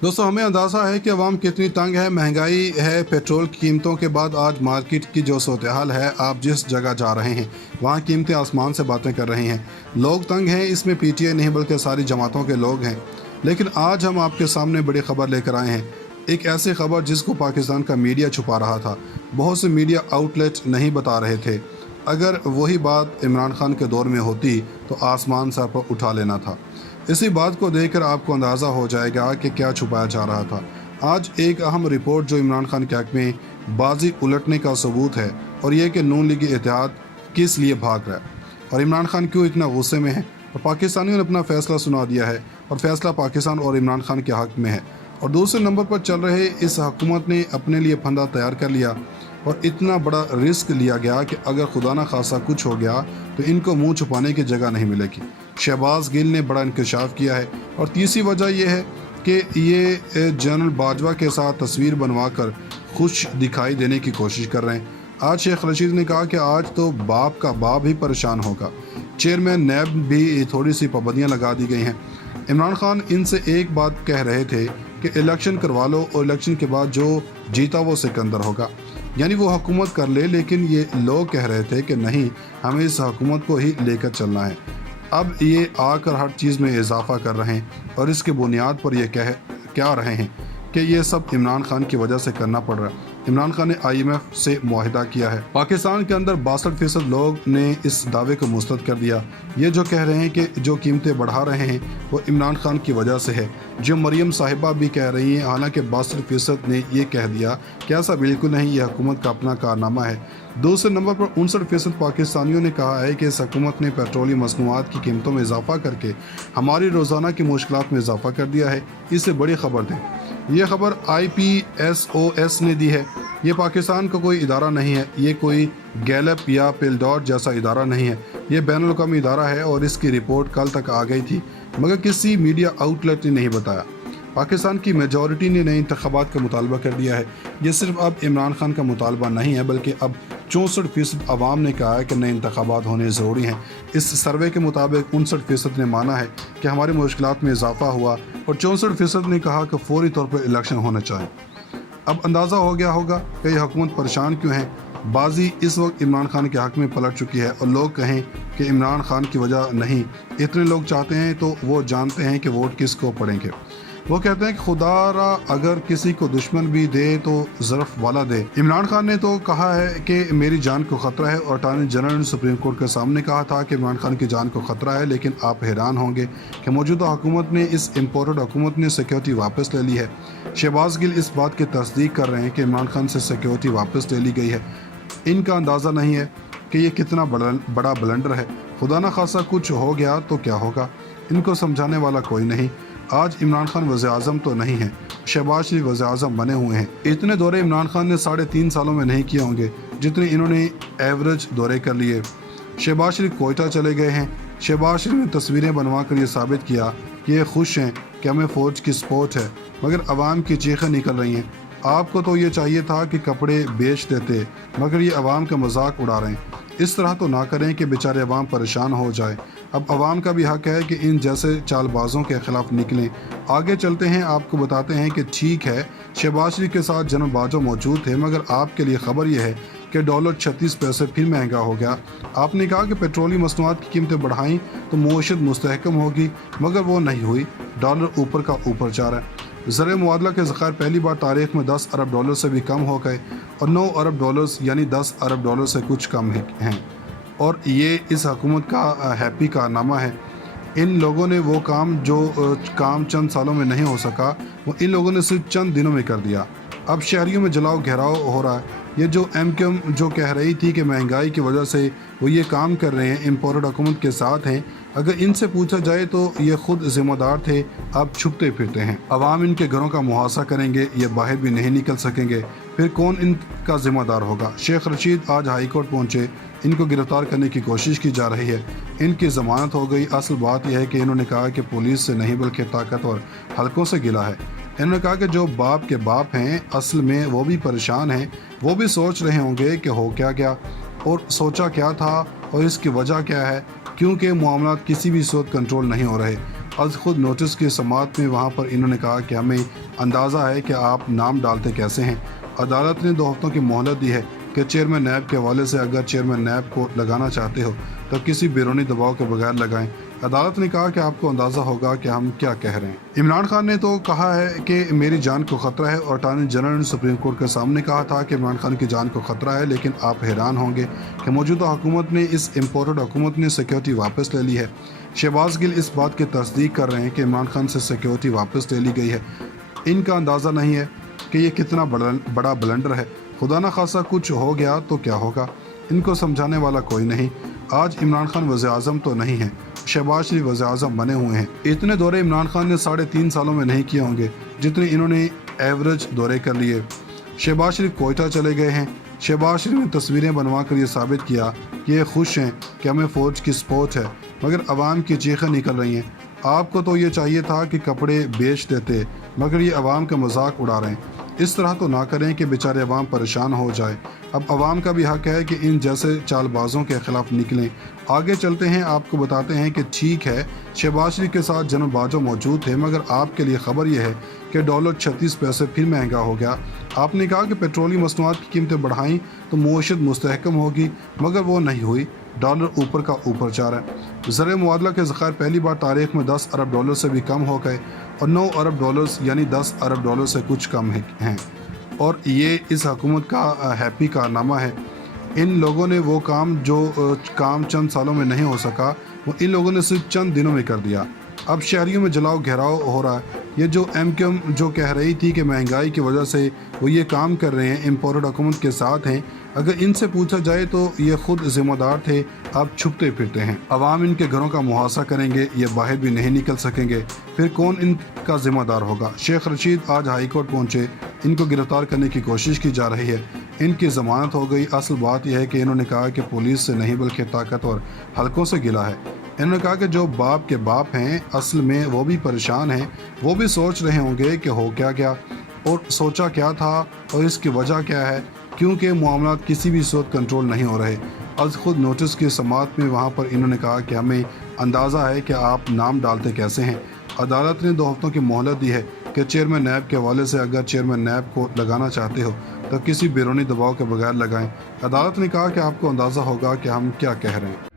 दोस्तों, हमें अंदाज़ा है कि अवाम कितनी तंग है। महंगाई है, पेट्रोल की कीमतों के बाद आज मार्केट की जो सूरत हाल है, आप जिस जगह जा रहे हैं वहाँ कीमतें आसमान से बातें कर रही हैं। लोग तंग हैं, इसमें पीटीआई नहीं बल्कि सारी जमातों के लोग हैं। लेकिन आज हम आपके सामने बड़ी खबर लेकर आए हैं, एक ऐसी खबर जिसको पाकिस्तान का मीडिया छुपा रहा था, बहुत से मीडिया आउटलेट नहीं बता रहे थे। अगर वही बात इमरान खान के दौर में होती तो आसमान सर पर उठा लेना था। इसी बात को देखकर आपको अंदाज़ा हो जाएगा कि क्या छुपाया जा रहा था। आज एक अहम रिपोर्ट जो इमरान खान के हक में बाजी उलटने का सबूत है, और यह कि नून लीगी इत्तेहाद किस लिए भाग रहा है और इमरान खान क्यों इतना गुस्से में है। और पाकिस्तानियों ने अपना फ़ैसला सुना दिया है और फैसला पाकिस्तान और इमरान खान के हक में है। और दूसरे नंबर पर चल रहे इस हुकूमत ने अपने लिए फंदा तैयार कर लिया और इतना बड़ा रिस्क लिया गया कि अगर खुदा न खासा कुछ हो गया तो इनको मुंह छुपाने की जगह नहीं मिलेगी। शहबाज गिल ने बड़ा इंकशाफ किया है। और तीसरी वजह यह है कि ये जनरल बाजवा के साथ तस्वीर बनवाकर खुश दिखाई देने की कोशिश कर रहे हैं। आज शेख रशीद ने कहा कि आज तो बाप का बाप ही परेशान होगा। चेयरमैन नैब भी थोड़ी सी पाबंदियाँ लगा दी गई हैं। इमरान खान इनसे एक बात कह रहे थे कि इलेक्शन करवा लो और इलेक्शन के बाद जो जीता वो सिकंदर होगा, यानी वो हुकूमत कर ले। लेकिन ये लोग कह रहे थे कि नहीं, हमें इस हुकूमत को ही लेकर चलना है। अब ये आकर हर चीज़ में इजाफा कर रहे हैं और इसके बुनियाद पर ये कह क्या रहे हैं कि ये सब इमरान खान की वजह से करना पड़ रहा है। इमरान खान ने IMF से मुआहिदा किया है। पाकिस्तान के अंदर 62% लोग ने इस दावे को मुस्तरद कर दिया। ये जो कह रहे हैं कि जो कीमतें बढ़ा रहे हैं वो इमरान खान की वजह से है, जो मरियम साहिबा भी कह रही हैं। हालांकि 62% ने ये कह दिया कि ऐसा बिल्कुल नहीं, ये हुकूमत का अपना कारनामा है। दूसरे नंबर पर 59% पाकिस्तानियों ने कहा है कि इस हुकूमत ने पेट्रोलियम मसनूआत की कीमतों में इजाफा करके हमारी रोज़ाना की मुश्किलात में इजाफा कर दिया है। इससे बड़ी खबर दें। ये खबर IPSOS ने दी है। ये पाकिस्तान का कोई इदारा नहीं है, ये कोई गैलप या पिलडॉट जैसा इदारा नहीं है, ये बैनुल-अक़वामी इदारा है। और इसकी रिपोर्ट कल तक आ गई थी मगर किसी मीडिया आउटलेट ने नहीं बताया। पाकिस्तान की मेजॉरिटी ने नए इंतखाबात का मुतालबा कर दिया है। ये सिर्फ अब इमरान खान का मुतालबा नहीं है बल्कि अब 64% आवाम ने कहा है कि नए इंतखाबात होने ज़रूरी हैं। इस सर्वे के मुताबिक 59% ने माना है कि हमारी मुश्किलात में इजाफा हुआ और 64% ने कहा कि फौरी तौर पर इलेक्शन होना चाहिए। अब अंदाज़ा हो गया होगा कि यह हुकूमत परेशान क्यों है। बाजी इस वक्त इमरान खान के हक़ में पलट चुकी है और लोग कहें कि इमरान खान की वजह नहीं, इतने लोग चाहते हैं तो वो जानते हैं कि वोट किसको पड़ेंगे। वो कहते हैं कि खुदारा अगर किसी को दुश्मन भी दे तो ज़रफ़ वाला दे। इमरान खान ने तो कहा है कि मेरी जान को ख़तरा है और अटॉर्नी जनरल ने सुप्रीम कोर्ट के सामने कहा था कि इमरान खान की जान को ख़तरा है। लेकिन आप हैरान होंगे कि मौजूदा हुकूमत ने, इस इम्पोर्टेड हुकूमत ने सिक्योरिटी वापस ले ली है। शहबाज गिल इस बात की तस्दीक कर रहे हैं कि इमरान खान से सिक्योरिटी वापस ले ली गई है। इनका अंदाज़ा नहीं है कि ये कितना बड़ा ब्लंडर है। खुदा न खासा कुछ हो गया तो क्या होगा, इनको समझाने वाला कोई नहीं। आज इमरान खान वज़ीर-ए-आज़म तो नहीं है, शहबाज शरीफ वज़ीर-ए-आज़म बने हुए हैं। इतने दौरे इमरान खान ने 3.5 सालों में नहीं किए होंगे जितने इन्होंने एवरेज दौरे कर लिए। शहबाज शरीफ कोयटा चले गए हैं। शहबाज शरीफ ने तस्वीरें बनवा कर ये साबित किया कि ये खुश हैं कि हमें फ़ौज की सपोर्ट है, मगर आवाम की चीखें निकल रही हैं। आपको तो ये चाहिए था कि कपड़े बेच देते, मगर ये आवाम का मजाक उड़ा रहे हैं। इस तरह तो ना करें कि बेचारे अवाम परेशान हो जाए। अब अवाम का भी हक है कि इन जैसे चालबाजों के ख़िलाफ़ निकलें। आगे चलते हैं, आपको बताते हैं कि ठीक है, शहबाज शरीफ के साथ जनरल बाजवा मौजूद थे, मगर आपके लिए ख़बर यह है कि डॉलर 36 पैसे फिर महंगा हो गया। आपने कहा कि पेट्रोलियम मसनूआत की कीमतें बढ़ाईं तो मईशत मुस्तहकम होगी, मगर वो नहीं हुई। डॉलर ऊपर का ऊपर जा रहा है। ज़र मुआदला के ज़ख़ायर पहली बार तारीख़ में 10 अरब डॉलर से भी कम हो गए और 9 अरब डॉलर्स यानी 10 अरब डॉलर से कुछ कम हैं। और ये इस हुकूमत का हैप्पी कारनामा है। इन लोगों ने वो काम जो काम चंद सालों में नहीं हो सका, वो इन लोगों ने सिर्फ चंद दिनों में कर दिया। अब शहरियों में जलाओ घेराव हो रहा है। ये जो MQM जो कह रही थी कि महंगाई की वजह से वो ये काम कर रहे हैं, इम्पोर्टेड हुकूमत के साथ हैं, अगर इनसे पूछा जाए तो ये खुद ज़िम्मेदार थे, अब छुपते फिरते हैं। अवाम इनके घरों का मुहासा करेंगे, ये बाहर भी नहीं निकल सकेंगे, फिर कौन इनका ज़िम्मेदार होगा। शेख रशीद आज हाई कोर्ट पहुँचे, इनको गिरफ्तार करने की कोशिश की जा रही है। इनकी ज़मानत हो गई। असल बात यह है कि इन्होंने कहा कि पुलिस से नहीं बल्कि ताकतवर हलकों से गिला है। इन्होंने कहा कि जो बाप के बाप हैं असल में वो भी परेशान हैं, वो भी सोच रहे होंगे कि हो क्या गया और सोचा क्या था और इसकी वजह क्या है, क्योंकि मामला किसी भी सूरत कंट्रोल नहीं हो रहे। از خود نوٹس کی समाअत में वहाँ पर इन्होंने कहा कि हमें अंदाज़ा है कि आप नाम डालते कैसे हैं। अदालत ने 2 हफ्तों की मोहलत दी है कि चेयरमैन नैब के हवाले से अगर चेयरमैन नैब को लगाना चाहते हो तो किसी बैरूनी दबाव के बगैर लगाएं। अदालत ने कहा कि आपको अंदाज़ा होगा कि हम क्या कह रहे हैं। इमरान खान ने तो कहा है कि मेरी जान को ख़तरा है और अटॉर्नी जनरल ने सुप्रीम कोर्ट के सामने कहा था कि इमरान खान की जान को ख़तरा है, लेकिन आप हैरान होंगे कि मौजूदा हुकूमत ने, इस इम्पोर्टेड हुकूमत ने सिक्योरिटी वापस ले ली है। शहबाज गिल इस बात की तस्दीक कर रहे हैं कि इमरान खान से सिक्योरिटी वापस ले ली गई है। इनका अंदाज़ा नहीं है कि ये कितना बड़ा ब्लंडर है। खुदा न खासा कुछ हो गया तो क्या होगा, इनको समझाने वाला कोई नहीं। आज इमरान खान वज़ीर-ए-आज़म तो नहीं है, शहबाज शरीफ वज़ीर-ए-आज़म बने हुए हैं। इतने दौरे इमरान खान ने 3.5 सालों में नहीं किए होंगे जितने इन्होंने एवरेज दौरे कर लिए। शहबाज शरीफ कोयटा चले गए हैं। शहबाज शरीफ ने तस्वीरें बनवा कर ये साबित किया कि ये खुश हैं कि हमें फ़ौज की सपोर्ट है, मगर अवाम की चीखें निकल रही हैं। आपको तो ये चाहिए था कि कपड़े बेच देते, मगर ये अवाम का मजाक उड़ा रहे हैं। इस तरह तो ना करें कि बेचारे अवाम परेशान हो जाए। अब अवाम का भी हक है कि इन जैसे चालबाजों के ख़िलाफ़ निकलें। आगे चलते हैं, आपको बताते हैं कि ठीक है, शहबाज शरीफ के साथ जनरल बाजवा मौजूद थे, मगर आपके लिए ख़बर यह है कि डॉलर 36 पैसे फिर महंगा हो गया। आपने कहा कि पेट्रोलियम मसनूआत की कीमतें बढ़ाईं तो मईशत मुस्तहकम होगी, मगर वो नहीं हुई। डॉलर ऊपर का ऊपर जा रहा है। ज़र मुआदला के ज़खायर पहली बार तारीख़ में 10 अरब डॉलर से भी कम हो गए और 9 अरब डॉलर्स यानी 10 अरब डॉलर से कुछ कम हैं। और ये इस हुकूमत का हैप्पी कारनामा है। इन लोगों ने वो काम जो काम चंद सालों में नहीं हो सका, वो इन लोगों ने सिर्फ चंद दिनों में कर दिया। अब शहरियों में जलाओ घेराव हो रहा है। ये जो MQM जो कह रही थी कि महंगाई की वजह से वो ये काम कर रहे हैं, इम्पोर्टेड हुकूमत के साथ हैं, अगर इनसे पूछा जाए तो ये खुद ज़िम्मेदार थे, अब छुपते फिरते हैं। अवाम इनके घरों का मुहासा करेंगे, ये बाहर भी नहीं निकल सकेंगे, फिर कौन इनका ज़िम्मेदार होगा। शेख रशीद आज हाई कोर्ट पहुँचे, इनको गिरफ्तार करने की कोशिश की जा रही है। इनकी ज़मानत हो गई। असल बात यह है कि इन्होंने कहा कि पुलिस से नहीं बल्कि ताकतवर हलकों से गिला है। इन्होंने कहा कि जो बाप के बाप हैं असल में वो भी परेशान हैं, वो भी सोच रहे होंगे कि हो क्या गया और सोचा क्या था और इसकी वजह क्या है, क्योंकि मामलात किसी भी सूरत कंट्रोल नहीं हो रहे। आज खुद नोटिस की समाअत में वहाँ पर इन्होंने कहा कि हमें अंदाज़ा है कि आप नाम डालते कैसे हैं। अदालत ने 2 हफ्तों की मोहलत दी है कि चेयरमैन नैब के हवाले से अगर चेयरमैन नैब को लगाना चाहते हो तो किसी बैरूनी दबाव के बगैर लगाएं। अदालत ने कहा कि आपको अंदाज़ा होगा कि हम क्या कह रहे हैं।